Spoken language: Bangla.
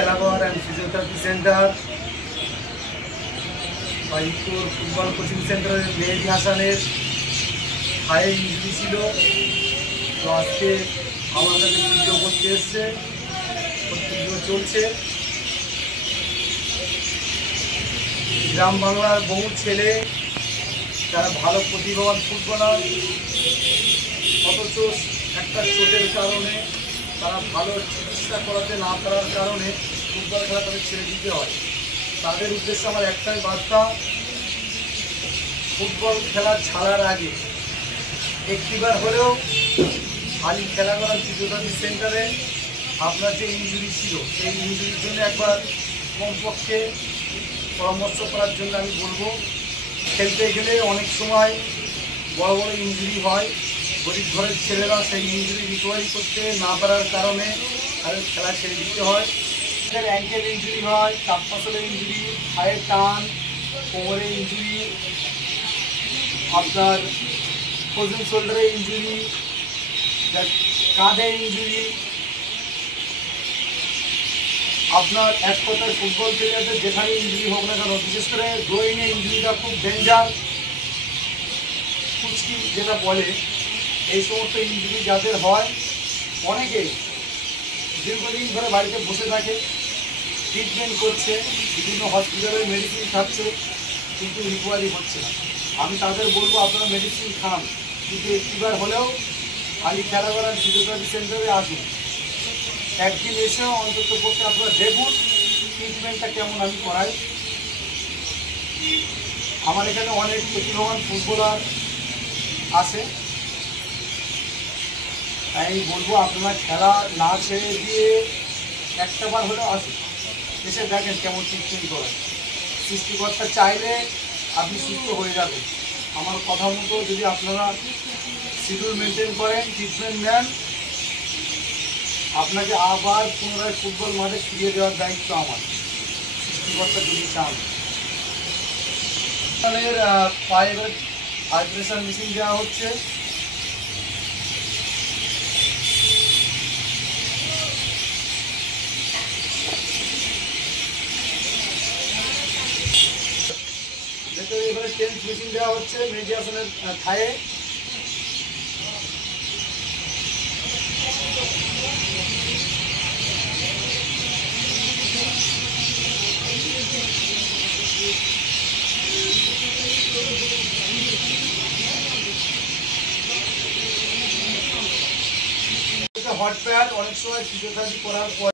Khelaghar and physiotherapy centre, Baipur football coaching সেন্টারের মেহেদি হাসানের পায়ে ইঞ্জুরি ছিল। তো আজকে আমার কাছে ফিজিও করতে এসছে, ফিজিও চলছে। গ্রাম বাংলার বহু ছেলে যারা ভালো প্রতিভাবান ফুটবলার, অথচ একটা চোটের কারণে তারা ভালো চিকিৎসা করাতে না পারার কারণে ফুটবল খেলা তাদের ছেড়ে দিতে হয়। তাদের উদ্দেশ্যে আমার একটাই বার্তা, ফুটবল খেলা ছাড়ার আগে একটিবার হলেও আলী খেলাঘর ফিজিওথেরাপি সেন্টারে আপনার যে ইনজুরি ছিল সেই ইনজুরির জন্য একবার কমপক্ষে পরামর্শ করার জন্য আমি বলবো। খেলতে গেলে অনেক সময় বড় বড় ইনজুরি হয়, গরিব ঘরের ছেলেরা সেই ইনজুরি রিকভারি করতে না পারার কারণে তাদের খেলা ছেড়ে দিতে হয়। অ্যাঙ্কেল ইনজুরি হয়, কাপ মাসলের ইনজুরি, পায়ের টান, কোমরে ইনজুরি, আপনার ফ্রোজেন শোল্ডারে ইনজুরি, কাঁধে ইনজুরি, আপনার এক কথায় ফুটবল প্লেয়ারদের যেখানে ইনজুরি হোক না কেন, বিশেষ করে গ্রোইনে ইনজুরিটা খুব ডেঞ্জার, কুচকি যেটা বলে, এই সমস্ত ইনজুরি যাদের হয় অনেকেই দীর্ঘদিন ধরে বাড়িতে বসে থাকে, ট্রিটমেন্ট করছে, বিভিন্ন হসপিটালের মেডিসিন খাচ্ছে, কিন্তু রিকভারি হচ্ছে না। আমি তাদের বলবো আপনারা মেডিসিন খান, কিন্তু একটিবার হলেও আলী খেলাঘর ফিজিওথেরাপি সেন্টারে আসুন। একদিন এসেও অন্তত পক্ষে আপনারা দেখুন ট্রিটমেন্টটা কেমন আমি করাই। আমার এখানে অনেক প্রতিভাবান ফুটবলার আছে, তাই বলবো আপনারা খেলা না ছেড়ে দিয়ে একটাবার হলেও আসুন, এসে দেখেন কেমন ট্রিটমেন্ট করেন। সৃষ্টিকর্তা চাইলে আপনি সুস্থ হয়ে যাবেন। আমার কথা মতো যদি আপনারা শিডিউল মেনটেন করেন, ট্রিটমেন্ট নেন, আপনাকে আবার পুনরায় ফুটবল মাঠে ফিরিয়ে দেওয়ার দায়িত্ব আমার, সৃষ্টিকর্তা যদি চান। পায়ে হাই প্রেশার মেশিন দেওয়া হচ্ছে। এবারে টেন্স মেশিন দেওয়া হচ্ছে মেহেদি হাসানের থায়ে। হট প্যাড অনেক সময় ফিজিওথেরাপি করার পর